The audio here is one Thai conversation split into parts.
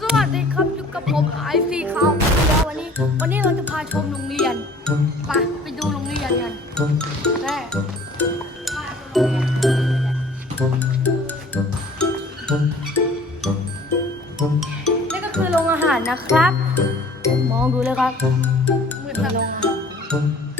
สวัสดีครับอยู่กับผมไอซีเขาเดี๋ยววันนี้ วันนี้เราจะพาชมโรงเรียนไปไปดูโรงเรียนกันแม่พาไปโรงเรียนนี่ก็คือโรงอาหารนะครับ มองดูเลยครับมืดโรงอาหาร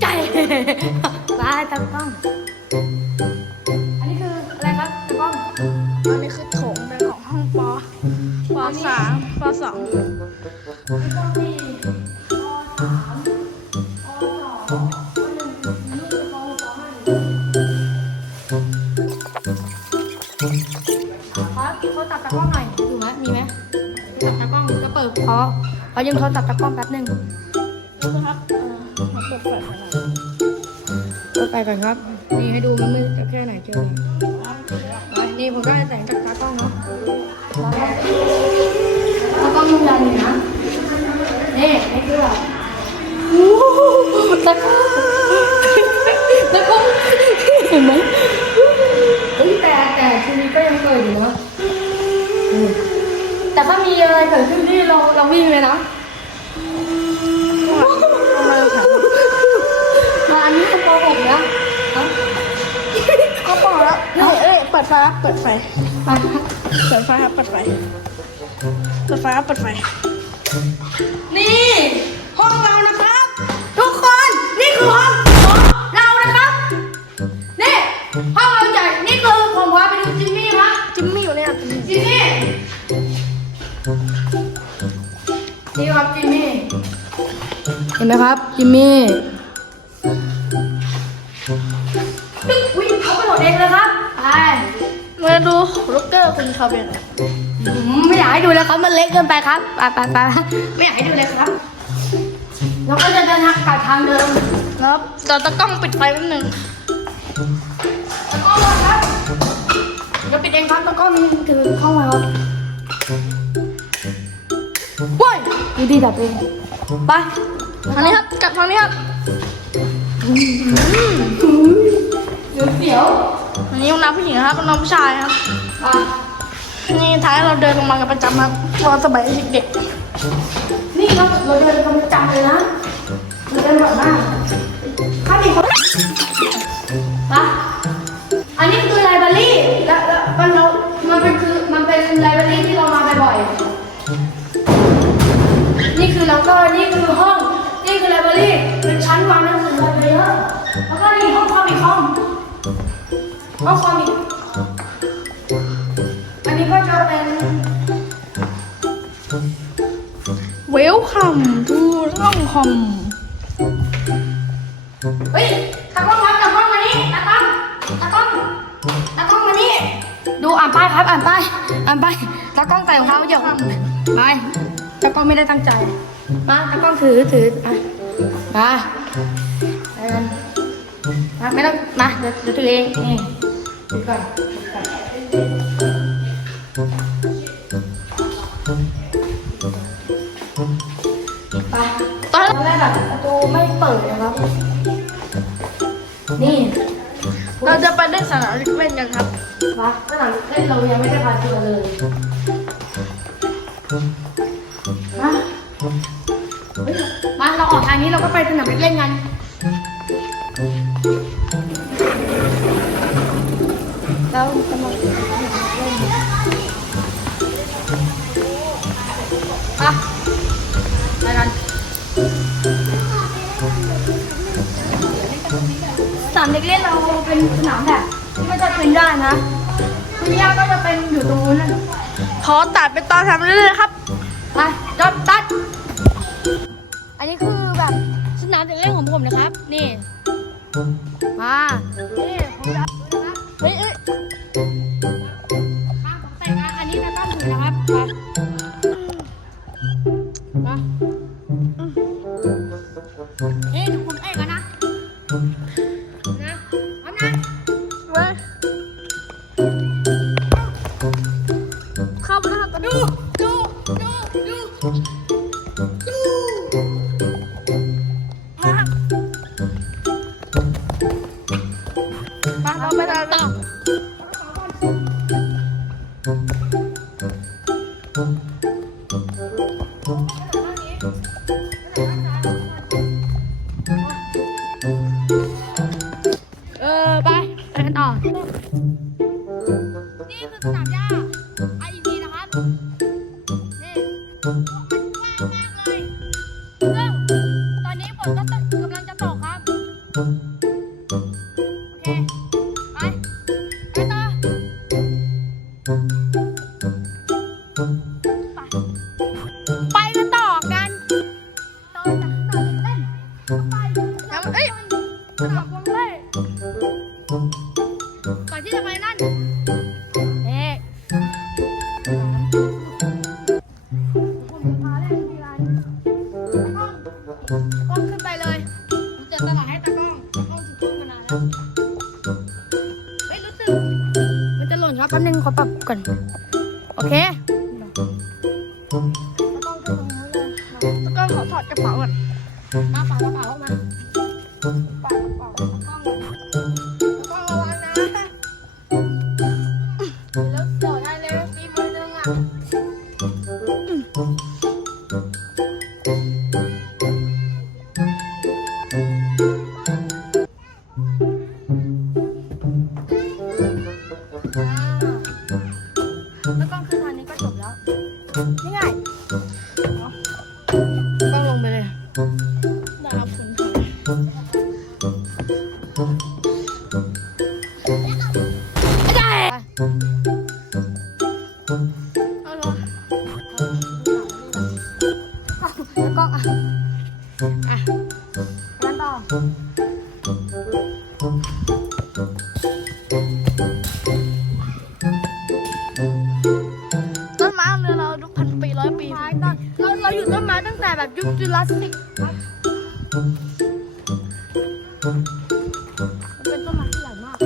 ใจตายตากล้อง อันนี้คืออะไรครับตากล้องำอันนี้คือโถงเป็นของห้องปปสามปสองไม่ต้องมีปสามปสองปหนึ่งนู่นปหกปห้าครับเขาตัดตากล้องหน่อยอยู่ไหมมีไหมตัดตากล้องก็เปิดขอขอยืมโทรศัพท์ตากล้องแป๊บหนึง ไฟหน่อยเปิดไปก่อนครับ นี่ให้ดูมันมืดจะแค่ไหนเจอเลยไปนี่ผมก็ได้แต่งจากตากล้องเนาะตากล้องยืนยันอยู่นะ นี่นี่คือแบบโอ้โหตากล้องตากล้องเห็นไหมเฮ้ยแต่แต่ทีนี้ก็ยังเปิดอยู่นะอืมแต่ถ้ามีอะไรเกิดขึ้นที่เราเราวิ่งเลยนะ ดไฟครับเปิดไฟไปครับเปิดไฟครับเปิดไฟเปิดไฟครับเปิดไฟ นี่ห้องเรานะครับ ทุกคนนี่คือห้องของเรานะครับนี่ห้องเราใหญ่นี่คือผมพาไปดูจิมมี่มะจิมมี่อยู่เนี่ยจิมมี่จิมมี่นี่ครับจิมมี่เห็นไหมครับจิมมี่ มาดูลูกเกอร์คุณเขาเป็นอืมไม่อยากให้ดูแล้วครับมันเล็กเกินไปครับไปไปไปไม่อยากให้ดูเลยครับเราก็จะเดินทางกลับทางเดิมนะครับแต่ตะกล้องปิดไฟแป๊บนึงตะกร้อมาครับเดี๋ยวปิดเองครับตะกร้อมีถือเข้ามาครับว้ายดูดีดับเองไปทางนี้ครับกลับทางนี้ครับเดี๋ยวเสียว อันนี้ห้องน้ำผู้หญิงครับห้องน้ำผู้ชายครับนี่ท้ายเราเดินลงมากันประจำครับตอนสมัยเด็กๆนี่ครับเราเดินกันประจำเลยนะเราเดินแบบมากถ้ามีคนปะอันนี้คือไลบรารีแล้วแล้วมันเรามันเป็นคือมันเป็นไลบรารีที่เรามาบ่อยๆนี่คือแล้วก็นี่คือห้องนี่คือไลบรารีเป็นชั้นวางหนังสืออะไรเยอะแล้วก็นี่ห้องคอมอีกห้อง ห้องคอมอีกอันนี้ก็จะเป็นๆเวลคัมทูร่องคอมเฮ้ยตากล้องครับตากล้องมานี่ตากล้องตากล้องตากล้องมานี่ดูอ่านป้ายครับ อ่านป้ายอ่านป้ายตากล้องใส่รองเท้าเดี๋ยวไม่ตากล้องไม่ได้ตั้งใจ มาตากล้องถือถืออะมาไปกันมาไม่ต้องมาเดี๋ยวเดี๋ยวถือเองนี่ ก่อนถือก่อนไปตอนตอนแรกแบบประตูไม่เปิดนะครับ นี่เราจะไปเล่นสนามเล่นกันครับวะสนามเล่นเรายังไม่ได้พาทัวร์เลยมาเฮ้ยมาเราออกทางนี้เราก็ไปสนามเล่นกัน แล้วกำลังอะไปกันสนามเด็กเล่นเราเป็นสนามแบบที่มันจะเป็นได้นะคุณย่าก็จะเป็นอยู่ตรงนู้นนะขอตัดเป็นตอนทำเรื่อยๆครับไปจบตัด อันนี้คือแบบสนามเด็กเล่นของผมนะครับ นี่ มา นี่ผมจะ นะเอานะเว้ยเข้าไปแล้วครับตอนนี้ดูดูดูดูมาเราไปต่อ ไปไปกันต่อ นี่คือสนามหญ้า ก่อน โอเคตะกล้องขึ้นตรงนู้นเลยแล้วก็ขอถอดกระเป๋าก่อนมาเป่ากระเป๋าออกมาเป่ากระเป๋ากล้องห้องระวังนะแล้วเดี๋ยวได้เลยปีมือนึงอะ งกล้องลงไปเลยดาวผุนค่ะได้เอาเหรอแล้วกล้องอะอะงั้นต่อ ต้นไม้ตั้งแต่แบบยุคจูราสสิกครับมันเป็นต้นไม้ที่ใหญ่มาก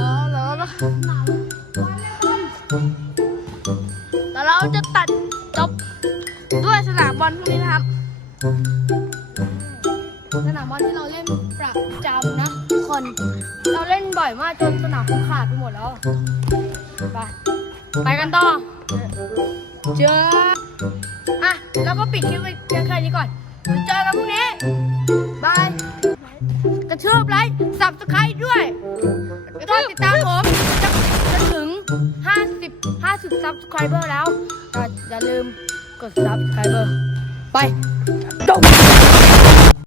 อ๋อแล้วแล้วหนาวมาเร็วบอลแล้วเราจะตัดจบด้วยสนามบอลพวกนี้นะครับ สนามบอลที่เราเล่นประจำนะทุกคน เราเล่นบ่อยมากจนสนามผมขาดไปหมดแล้ว ไป ไปกันต่อ เจอ อะแล้วก็ปิดคลิปไปเพียงแค่นี้ก่อนเจอกันพรุ่งนี้บายกระชืบไลค์สับสไครด้วยก็ติดตามผมจะจะถึง 50 50 subscriber แล้วอย่าลืมกด subscriber ไปจบ